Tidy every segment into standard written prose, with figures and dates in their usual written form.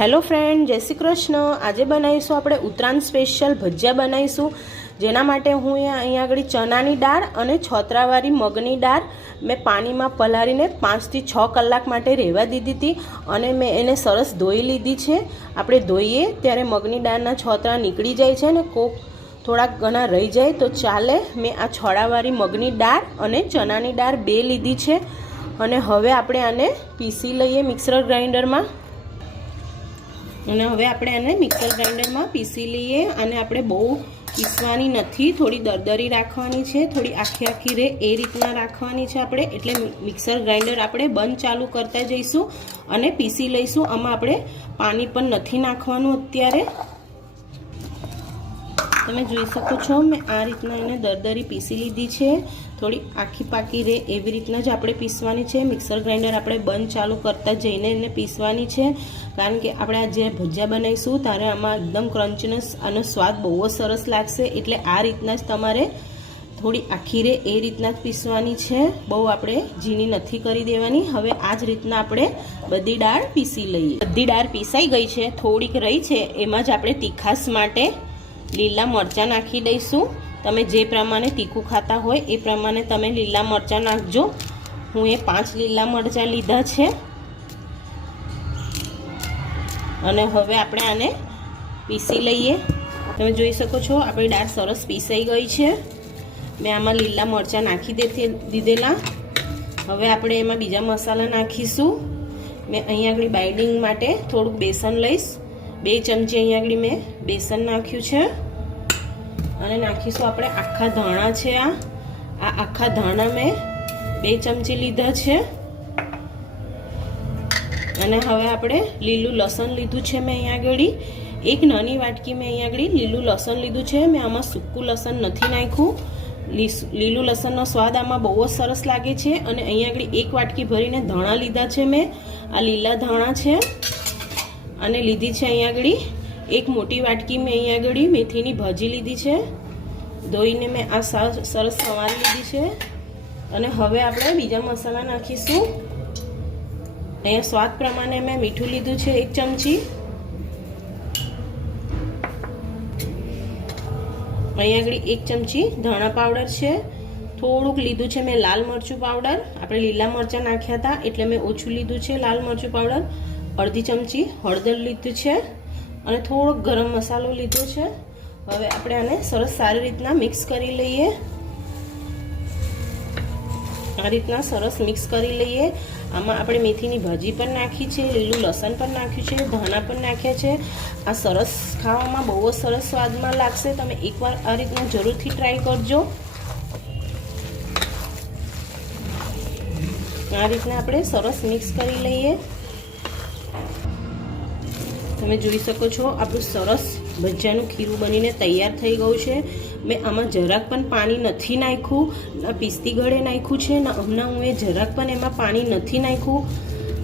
Hello friend, जय श्री कृष्ण। आज बनाईशुं आपणे उतराण स्पेशल भजिया बनाईशुं। जेना माटे हूँ अहींया आगळ चनानी दाळ अने छोतरावाળી मगनी दाळ मैं पानी में पलाळीने 5 થી 6 कलाक माटे रहेवा दीधी थी अने मैं एने सरस धोई लीधी छे। आपणे धोईए त्यारे मगनी दाळना छोतरा निकળી जाय छे ने कोक थोड़ा घणा रही जाए तो चाले। मैं आ छोड़ावाળી मगनी दाळ अने चनानी दाळ बे लीधी छे अने हवे आपणे आने पीसी लईए मिक्सर ग्राइंडर में। અને હવે આપણે આને મિક્સર ગ્રાઇન્ડરમાં પીસી લઈએ અને આપણે બહુ પીસવાની નથી, થોડી દરદરી રાખવાની છે, થોડી આખી આખી રે એ રીતના રાખવાની છે આપણે। એટલે મિક્સર ગ્રાઇન્ડર આપણે બંધ ચાલુ કરતા જઈશું અને પીસી લઈશું। આમાં આપણે પાણી પણ નથી નાખવાનું અત્યારે। તમે જોઈ શકો છો મેં આ રીતના એને દરદરી પીસી લીધી છે, થોડી આખી પાકી રે એવી રીતના જ આપણે પીસવાની છે। મિક્સર ગ્રાઇન્ડર આપણે બંધ ચાલુ કરતા જઈને એને પીસવાની છે, કારણ કે આપણે આ જે ભજીયા બનાવીશું ત્યારે આમાં એકદમ ક્રન્ચનેસ અને સ્વાદ બહુ જ સરસ લાગશે। એટલે આ રીતના જ તમારે થોડી આખી રે એ રીતના જ પીસવાની છે, બહુ આપણે ઝીણી નથી કરી દેવાની। હવે આ જ રીતના આપણે બધી દાળ પીસી લઈએ। બધી દાળ પીસાઈ ગઈ છે, થોડીક રહી છે એમાં જ આપણે તીખાસ માટે લીલા મરચાં નાખી દઈશું। તમે જે પ્રમાણે તીખું ખાતા હોય એ પ્રમાણે તમે લીલા મરચાં નાખજો। હું એ 5 લીલા મરચાં લીધા છે અને હવે આપણે આને પીસી લઈએ। તમે જોઈ શકો છો આપણી દાળ સરસ પીસાઈ ગઈ છે। મેં આમાં લીલા મરચાં નાખી દીધેલા। હવે આપણે એમાં બીજા મસાલા નાખીશું। મેં અહીંયા આગળ બાઇન્ડિંગ માટે થોડુંક બેસન લઈશ, 2 ચમચી અહીંયા આગળ મેં બેસન નાખ્યું છે અને નાખીશું આપણે આખા ધાણા છે। આ આખા ધાણા મેં 2 ચમચી લીધા છે અને હવે આપણે લીલું લસણ લીધું છે। મેં અહીંયા આગળ 1 નાની વાટકી મેં અહીંયા આગળ લીલું લસણ લીધું છે। મેં આમાં સૂકું લસણ નથી નાખ્યું। લીલું લસણનો સ્વાદ આમાં બહુ જ સરસ લાગે છે। અને અહીંયા આગળ 1 વાટકી ભરીને ધાણા લીધા છે મેં, આ લીલા ધાણા છે। અને લીધી છે અહીંયા આગળ 1 મોટી વાટકી મેં અહીંયા આગળ મેથીની ભાજી લીધી છે, ધોઈને મેં આ સરસ સવારી લીધી છે। અને હવે આપણે બીજા મસાલા નાખીશું। અહીંયા સ્વાદ પ્રમાણે મેં મીઠું લીધું છે 1 ચમચી, અહીંયા આગળ 1 ચમચી ધાણા પાવડર છે, થોડુંક લીધું છે મેં લાલ મરચું પાવડર। આપણે લીલા મરચાં નાખ્યા હતા એટલે મેં ઓછું લીધું છે લાલ મરચું પાવડર। અડધી ચમચી હળદર લીધું છે અને થોડોક ગરમ મસાલો લીધો છે। હવે આપણે આને સરસ સારી રીતના મિક્સ કરી લઈએ। આ રીતના સરસ મિક્સ કરી લઈએ। આમાં આપણે મેથીની ભાજી પણ નાખી છે, લીલું લસણ પણ નાખ્યું છે, ધાણા પણ નાખ્યા છે। આ સરસ ખાવામાં બહુ જ સરસ સ્વાદમાં લાગશે। તમે એકવાર આ રીતના જરૂરથી ટ્રાય કરજો। આ રીતના આપણે સરસ મિક્સ કરી લઈએ। તમે જોઈ શકો છો આપણું સરસ ભજીયાનું ખીરું બનીને તૈયાર થઈ ગયું છે। મેં આમાં જરાક પણ પાણી નથી નાખ્યું, ના પીસતી ગળે નાખ્યું છે, ના હમણાં હું એ જરાક પણ એમાં પાણી નથી નાખ્યું।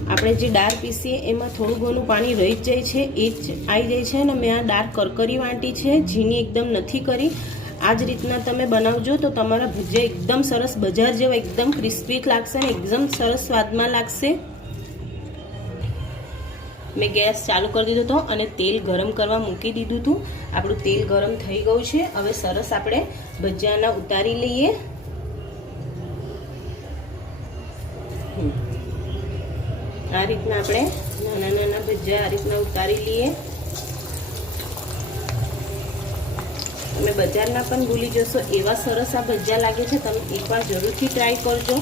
આપણે જે દાળ પીસીએ એમાં થોડું ઘણું પાણી રહી જ જાય છે, એ જ આવી જાય છે। અને મેં આ દાળ કરકરી વાટી છે, ઝીણી એકદમ નથી કરી। આ જ રીતના તમે બનાવજો તો તમારા ભજીયા એકદમ સરસ બજાર જેવા એકદમ ક્રિસ્પી લાગશે ને એકદમ સરસ સ્વાદમાં લાગશે। मैं गैस चालू कर दीधो तो अने तेल गरम करवा मूकी दीधुं हतुं। आपणुं तेल गरम थई गयुं छे। हवे सरस आपणे भजियाना उतारी लईए। आ रीतना आपणे नाना नाना भजिया आ रीतना उतारी लईए। तमे बजारना पण भूली जशो एवा सरस आ भजिया लागे छे। तमे एकवार जरूरथी ट्राय करजो।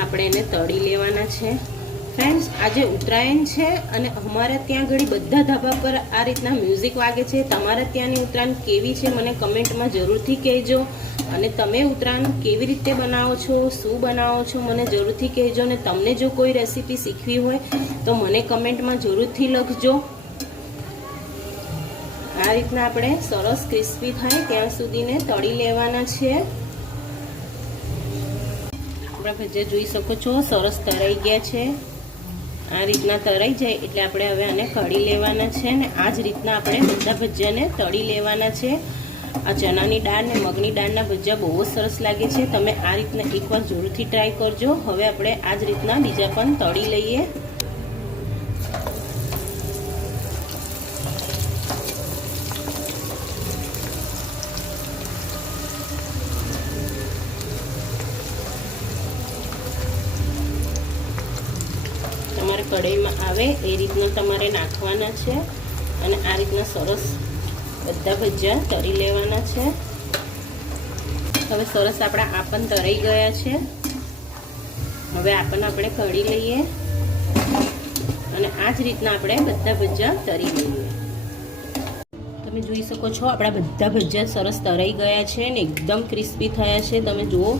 આપણે એને તળી લેવાના છે। ફ્રેન્ડ્સ, આજે ઉત્તરાયણ છે અને અમારે ત્યાં ઘડી બધા ધાબા પર આ રીતના મ્યુઝિક વાગે છે। તમારે ત્યાંની ઉત્તરાયણ કેવી છે મને કમેન્ટમાં જરૂરથી કહેજો। અને તમે ઉત્તરાયણ કેવી રીતે બનાવો છો, શું બનાવો છો મને જરૂરથી કહેજો। અને તમને જો કોઈ રેસીપી શીખવી હોય તો મને કમેન્ટમાં જરૂરથી લખજો। આ રીતના આપણે સરસ ક્રિસ્પી થાય ત્યાં સુધીને તળી લેવાના છે। આપણા ભજીયા જોઈ શકો છો સરસ તળાઈ ગયા છે। આ રીતના તળાઈ જાય એટલે આપણે હવે આને કઢી લેવાના છે ને આ જ રીતના આપણે બધા ભજીયાને તળી લેવાના છે। આ ચણાની દાળ ને મગની દાળના ભજીયા બહુ જ સરસ લાગે છે। તમે આ રીતના એકવાર જરૂરથી ટ્રાય કરજો। હવે આપણે આ જ રીતના બીજા પણ તળી લઈએ। તમારે કઢાઈમાં આવે એ રીતના તમારે નાખવાના છે અને આ રીતના સરસ બધા ભજીયા તળી લેવાના છે। હવે સરસ આપણા આ પણ તળાઈ ગયા છે। હવે આ પણ આપણે કઢી લઈએ અને આ જ રીતના આપણે બધા ભજીયા તળી લઈએ। તમે જોઈ શકો છો આપણા બધા ભજીયા સરસ તળાઈ ગયા છે ને એકદમ ક્રિસ્પી થયા છે। તમે જુઓ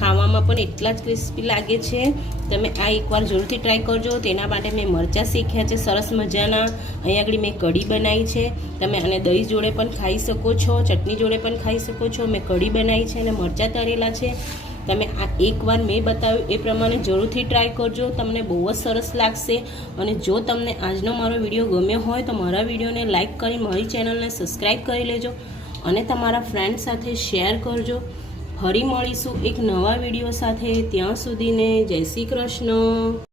ખાવામાં પણ એટલા જ ક્રિસ્પી લાગે છે। તમે આ એકવાર જરૂરથી ટ્રાય કરજો। તેના માટે મેં મરચાં શેક્યા છે સરસ મજાના। અહીંયા આગળ મેં કઢી બનાવી છે। તમે આને દહીં જોડે પણ ખાઈ શકો છો, ચટણી જોડે પણ ખાઈ શકો છો। મેં કઢી બનાવી છે અને મરચાં તળેલા છે। તમે આ એકવાર મેં બતાવ્યું એ પ્રમાણે જરૂરથી ટ્રાય કરજો, તમને બહુ જ સરસ લાગશે। અને જો તમને આજનો મારો વિડીયો ગમ્યો હોય તો મારા વિડીયોને લાઇક કરી મારી ચેનલને સબસ્ક્રાઈબ કરી લેજો અને તમારા ફ્રેન્ડ સાથે શેર કરજો। ફરી મળીશું એક નવા વિડીયો સાથે। ત્યાં સુધીને જય શ્રી કૃષ્ણ।